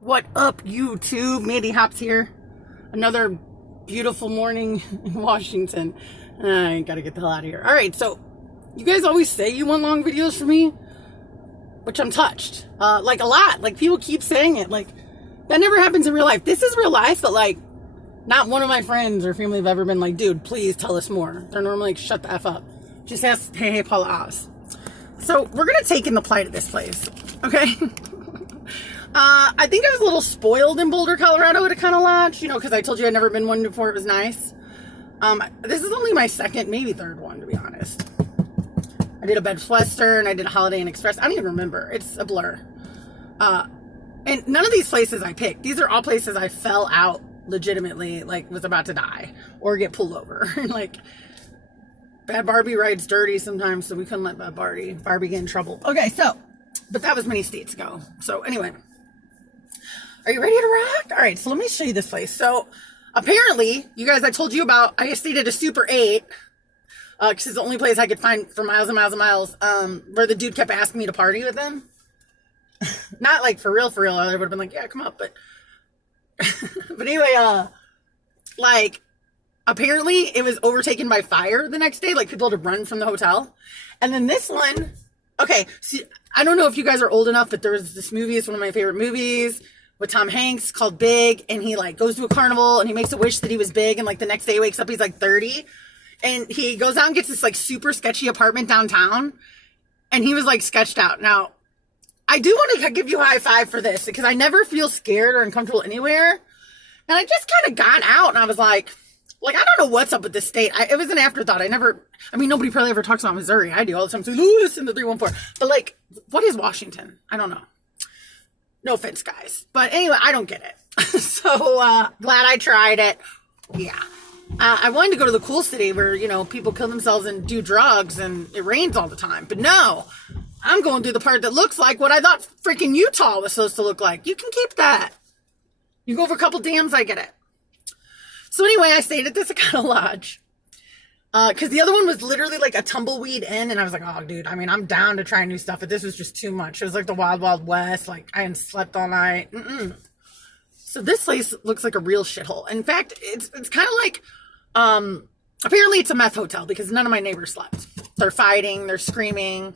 What up, YouTube? Mandy Hops here. Another beautiful morning in Washington. I gotta get the hell out of here. Alright, so you guys always say you want long videos from me, which I'm touched. Like a lot. Like people keep saying it. Like that never happens in real life. This is real life, but like not one of my friends or family have ever been like, dude, please tell us more. They're normally like, shut the F up. Just ask, hey, Paula Oz. So we're gonna take in the plight of this place, okay? I think I was a little spoiled in Boulder, Colorado at a kind of lodge, you know, because I told you I'd never been one before. It was nice. This is only my second, maybe third one, to be honest. I did a Bed Western, I did a Holiday Inn Express. I don't even remember. It's a blur. And none of these places I picked. These are all places I fell out legitimately, like was about to die or get pulled over. Like, Bad Barbie rides dirty sometimes, so we couldn't let Bad Barbie get in trouble. Okay, so, but that was many states ago. So anyway. Are you ready to rock? All right, so let me show you this place. So apparently, you guys, I told you about, I stayed at a Super 8, because it's the only place I could find for miles and miles and miles, where the dude kept asking me to party with him. Not like for real, I would have been like, yeah, come up, but, but anyway, like, apparently it was overtaken by fire the next day, like people had to run from the hotel. And then this one, okay, see, I don't know if you guys are old enough, but there was this movie, it's one of my favorite movies, with Tom Hanks called Big, and he like goes to a carnival and he makes a wish that he was big, and like the next day he wakes up, he's like 30, and he goes out and gets this like super sketchy apartment downtown, and he was like sketched out. Now, I do want to give you a high five for this, because I never feel scared or uncomfortable anywhere, and I just kind of got out, and I was like, I don't know what's up with this state. It was an afterthought. Nobody probably ever talks about Missouri. I do all the time. So, listen to 314. But like, what is Washington? I don't know. No offense, guys. But anyway, I don't get it. So, glad I tried it. Yeah. I wanted to go to the cool city where, you know, people kill themselves and do drugs and it rains all the time. But no, I'm going through the part that looks like what I thought freaking Utah was supposed to look like. You can keep that. You go over a couple dams, I get it. So anyway, I stayed at this kind of lodge. Because the other one was literally like a tumbleweed inn, and I was like, oh, dude, I mean, I'm down to try new stuff, but this was just too much. It was like the Wild Wild West. Like, I hadn't slept all night. So this place looks like a real shithole. In fact, it's kind of like, apparently it's a meth hotel, because none of my neighbors slept. They're fighting, they're screaming.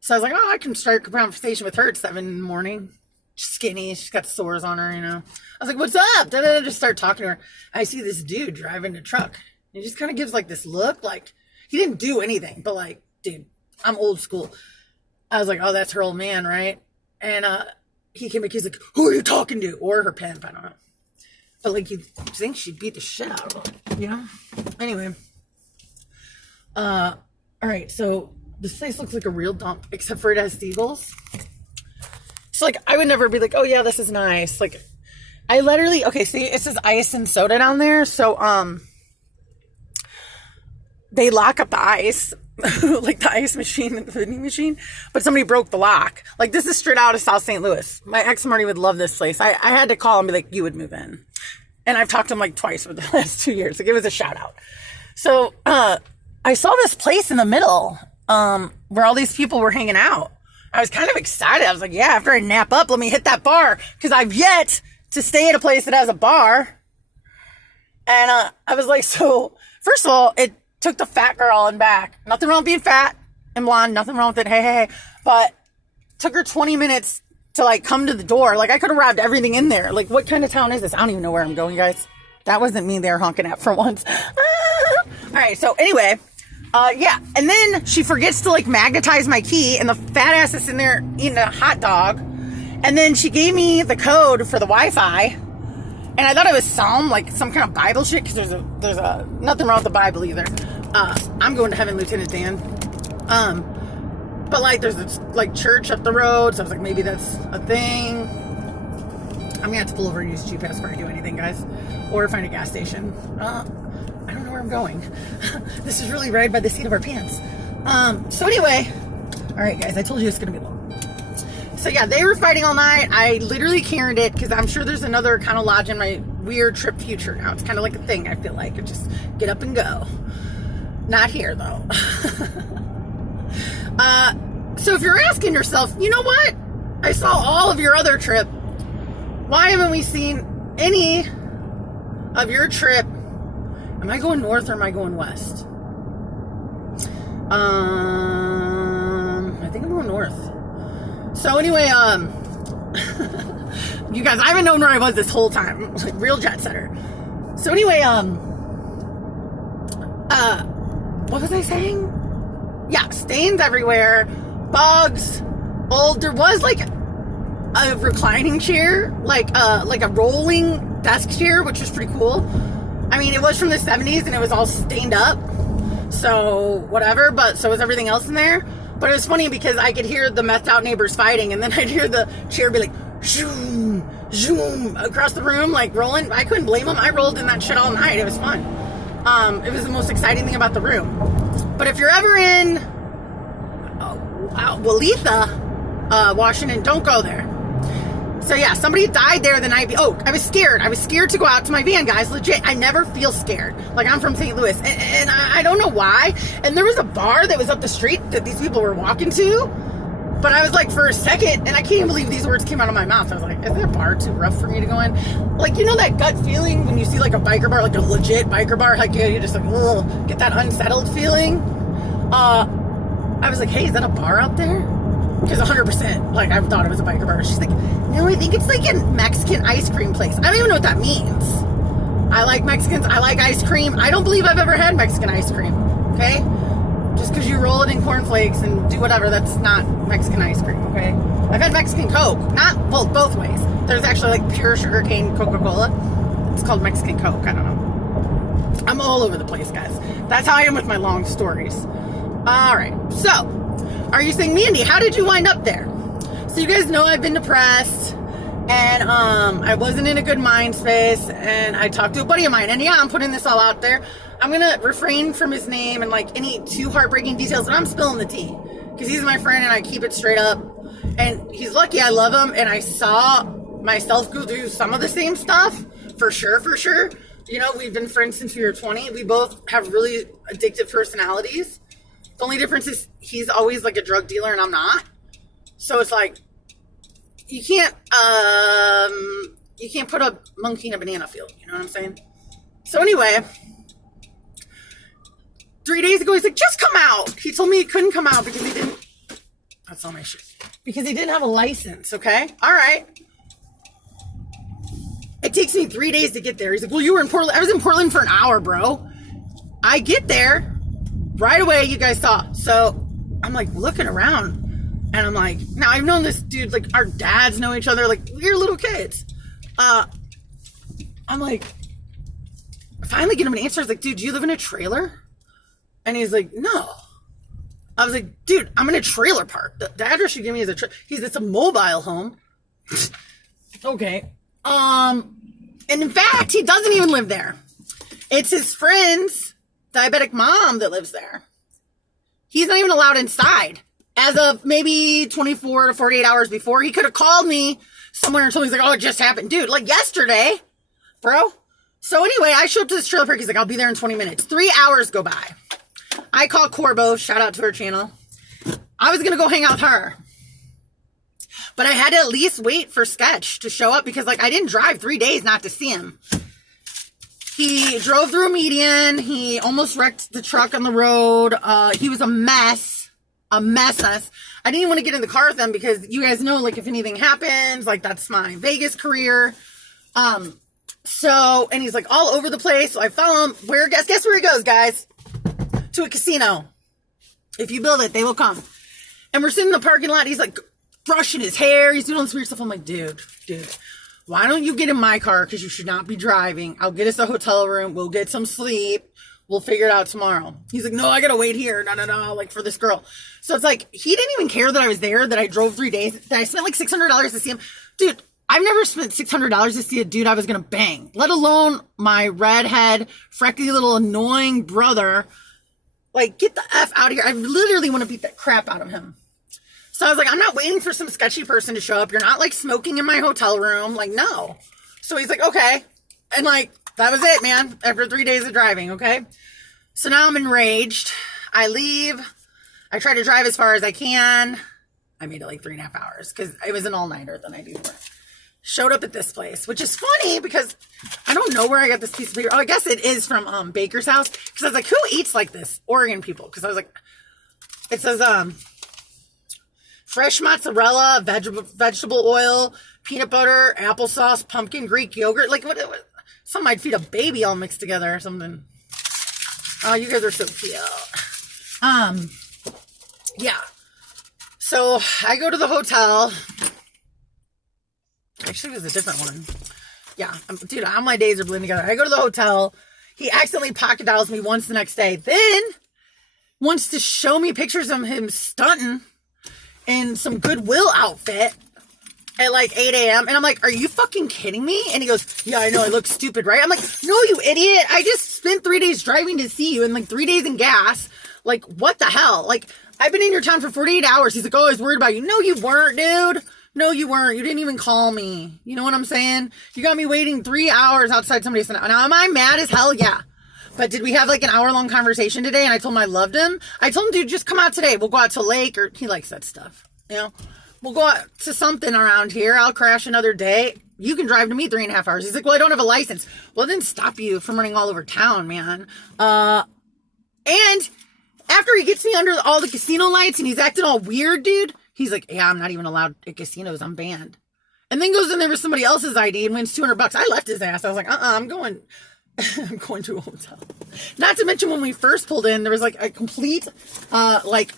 So I was like, oh, I can start a conversation with her at 7 in the morning. She's skinny, she's got sores on her, you know. I was like, what's up? Just start talking to her. I see this dude driving a truck. He just kind of gives like this look, like he didn't do anything, but like, dude, I'm old school. I was like, oh, that's her old man, right? And he came back, he's like, who are you talking to? Or her pimp, I don't know. But like, you'd think she'd beat the shit out of him, you know? Anyway. All right, so this place looks like a real dump, except for it has seagulls. So like, I would never be like, oh yeah, this is nice. Like, I literally, okay, see, it says ice and soda down there. So, they lock up the ice, like the ice machine and the vending machine, but somebody broke the lock. Like, this is straight out of South St. Louis. My ex Marty would love this place. I had to call and be like, you would move in. And I've talked to him like twice for the last 2 years. Like, it was a shout out. So, I saw this place in the middle, where all these people were hanging out. I was kind of excited. I was like, yeah, after I nap up, let me hit that bar, because I've yet to stay at a place that has a bar. And, I was like, so first of all, it took the fat girl in back. Nothing wrong with being fat and blonde. Nothing wrong with it. Hey. But took her 20 minutes to like come to the door. Like, I could have wrapped everything in there. Like, what kind of town is this? I don't even know where I'm going, guys. That wasn't me there honking at for once. All right. So anyway, yeah. And then she forgets to like magnetize my key, and the fat ass is in there eating a hot dog. And then she gave me the code for the Wi-Fi. And I thought it was Psalm, like some kind of Bible shit, because there's a nothing wrong with the Bible either. I'm going to heaven, Lieutenant Dan. But like, there's this like church up the road, so I was like, maybe that's a thing. I'm gonna have to pull over and use GPS before I do anything, guys, or find a gas station. I don't know where I'm going. This is really right by the seat of our pants. So anyway, all right, guys, I told you it's gonna be long. So yeah, they were fighting all night. I literally carried it, because I'm sure there's another kind of lodge in my weird trip future now. It's kind of like a thing, I feel like. Just get up and go. Not here, though. So if you're asking yourself, you know what? I saw all of your other trip. Why haven't we seen any of your trip? Am I going north or am I going west? I think I'm going north. So anyway, you guys, I haven't known where I was this whole time. Like, real jet setter. So anyway, what was I saying? Yeah, stains everywhere, bugs, old. There was like a reclining chair, like a rolling desk chair, which was pretty cool. I mean, it was from the 70s and it was all stained up. So whatever, but so was everything else in there. But it was funny because I could hear the methed out neighbors fighting, and then I'd hear the chair be like, zoom, zoom, across the room, like rolling. I couldn't blame them. I rolled in that shit all night. It was fun. It was the most exciting thing about the room. But if you're ever in Walithe, Washington, don't go there. So yeah, somebody died there the night before. Oh, I was scared. I was scared to go out to my van, guys. Legit. I never feel scared. Like, I'm from St. Louis. And I don't know why. And there was a bar that was up the street that these people were walking to. But I was like, for a second, and I can't even believe these words came out of my mouth. I was like, is that bar too rough for me to go in? Like, you know that gut feeling when you see like a biker bar, like a legit biker bar? Like, you just like, ugh, get that unsettled feeling. I was like, hey, is that a bar out there? Because 100%, like, I thought it was a biker bar. She's like, no, I think it's like a Mexican ice cream place. I don't even know what that means. I like Mexicans. I like ice cream. I don't believe I've ever had Mexican ice cream, okay? Just because you roll it in cornflakes and do whatever, that's not Mexican ice cream, okay? I've had Mexican Coke. Well, both ways. There's actually like pure sugarcane Coca-Cola. It's called Mexican Coke. I don't know. I'm all over the place, guys. That's how I am with my long stories. All right, so are you saying, Mandy, how did you wind up there? So you guys know I've been depressed, and I wasn't in a good mind space, and I talked to a buddy of mine, and yeah, I'm putting this all out there. I'm gonna refrain from his name and like any too heartbreaking details, and I'm spilling the tea because he's my friend and I keep it straight up. And he's lucky I love him, and I saw myself go through some of the same stuff for sure. You know, we've been friends since we were 20. We both have really addictive personalities. The only difference is he's always like a drug dealer and I'm not. So it's like, you can't put a monkey in a banana field. You know what I'm saying? So anyway, 3 days ago, he's like, just come out. He told me he couldn't come out because he didn't, that's all my shit. Because he didn't have a license, okay? All right. It takes me 3 days to get there. He's like, well, you were in Portland. I was in Portland for an hour, bro. I get there. Right away, you guys saw. So I'm like looking around and I'm like, now I've known this dude, like our dads know each other, like we're little kids. I'm like, finally get him an answer. I was like, dude, do you live in a trailer? And he's like, no. I was like, dude, I'm in a trailer park. The address you give me is it's a mobile home. Okay. And in fact, he doesn't even live there. It's his friend's diabetic mom that lives there. He's not even allowed inside. As of maybe 24 to 48 hours before, he could have called me somewhere and told me, he's like, oh, it just happened. Dude, like yesterday, bro. So anyway, I show up to this trailer park. He's like, I'll be there in 20 minutes. 3 hours go by. I call Corbo, shout out to her channel. I was going to go hang out with her. But I had to at least wait for Sketch to show up because, like, I didn't drive 3 days not to see him. He drove through a median. He almost wrecked the truck on the road. He was a mess. A mess. I didn't even want to get in the car with him because you guys know, like, if anything happens, like, that's my Vegas career. So, and he's, like, all over the place. So I follow him. Guess where he goes, guys? To a casino. If you build it, they will come. And we're sitting in the parking lot. He's, like, brushing his hair. He's doing all this weird stuff. I'm like, dude, why don't you get in my car? Because you should not be driving. I'll get us a hotel room. We'll get some sleep. We'll figure it out tomorrow. He's like, no, I got to wait here. No, like for this girl. So it's like, he didn't even care that I was there, that I drove 3 days, that I spent like $600 to see him. Dude, I've never spent $600 to see a dude I was going to bang, let alone my redhead, freckly little annoying brother. Like, get the F out of here. I literally want to beat the crap out of him. So I was like, I'm not waiting for some sketchy person to show up. You're not like smoking in my hotel room. Like, no. So he's like, okay. And like, that was it, man. After 3 days of driving, okay? So now I'm enraged. I leave. I try to drive as far as I can. I made it like 3.5 hours because it was an all-nighter the night before. showed up at this place, which is funny because I don't know where I got this piece of paper. Oh, I guess it is from Baker's house. Because I was like, who eats like this? Oregon people. Because I was like, it says fresh mozzarella, vegetable oil, peanut butter, applesauce, pumpkin, Greek yogurt. Like what something I'd feed a baby all mixed together or something. Oh, you guys are so cute. Yeah. So I go to the hotel. Actually, it was a different one. Yeah, dude, all my days are blending together. I go to the hotel. He accidentally pocket dials me once the next day. Then wants to show me pictures of him stunting in some Goodwill outfit at like 8 a.m. And I'm like, are you fucking kidding me? And he goes, yeah, I know, I look stupid, right? I'm like, no, you idiot. I just spent 3 days driving to see you and like 3 days in gas. Like, what the hell? Like, I've been in your town for 48 hours. He's like, oh, I was worried about you. No, you weren't, dude. No, you weren't. You didn't even call me. You know what I'm saying? You got me waiting 3 hours outside somebody's house. Now, am I mad as hell? Yeah. But did we have like an hour-long conversation today? And I told him I loved him. I told him, dude, just come out today. We'll go out to lake, or he likes that stuff. You know, we'll go out to something around here. I'll crash another day. You can drive to me 3.5 hours. He's like, well, I don't have a license. Well, it didn't stop you from running all over town, man. And after he gets me under all the casino lights and he's acting all weird, dude, he's like, yeah, I'm not even allowed at casinos. I'm banned. And then goes in there with somebody else's ID and wins $200. I left his ass. I was like, I'm going to a hotel. Not to mention when we first pulled in, there was like a complete, like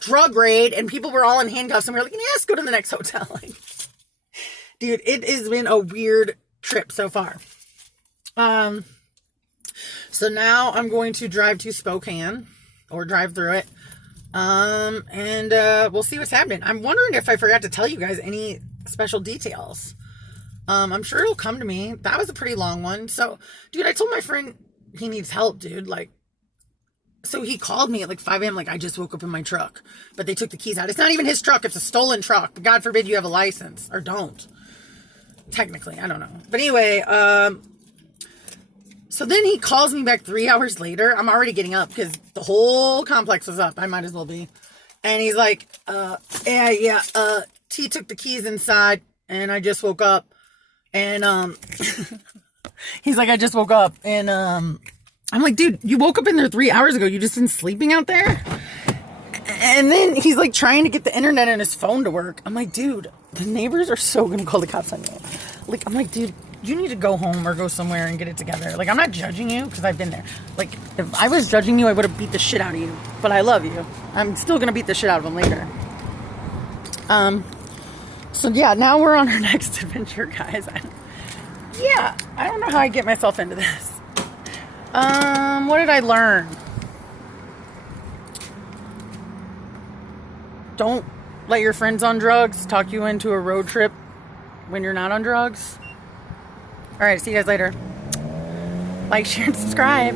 drug raid and people were all in handcuffs and we were like, yeah, let's go to the next hotel. Like, dude, it has been a weird trip so far. So now I'm going to drive to Spokane or drive through it. And we'll see what's happening. I'm wondering if I forgot to tell you guys any special details. I'm sure it'll come to me. That was a pretty long one. So, dude, I told my friend he needs help, dude. Like, so he called me at like 5 a.m. Like, I just woke up in my truck, but they took the keys out. It's not even his truck. It's a stolen truck. But God forbid you have a license or don't. Technically, I don't know. But anyway, so then he calls me back 3 hours later. I'm already getting up because the whole complex was up. I might as well be. And he's like, T took the keys inside and I just woke up. And, he's like, I just woke up. And, I'm like, dude, you woke up in there 3 hours ago. You just been sleeping out there? And then he's like trying to get the internet and his phone to work. I'm like, dude, the neighbors are so going to call the cops on you. Like, I'm like, dude, you need to go home or go somewhere and get it together. Like, I'm not judging you because I've been there. Like, if I was judging you, I would have beat the shit out of you. But I love you. I'm still going to beat the shit out of him later. So yeah, now we're on our next adventure, guys. I don't know how I get myself into this. What did I learn? Don't let your friends on drugs talk you into a road trip when you're not on drugs. All right, see you guys later. Like, share, and subscribe.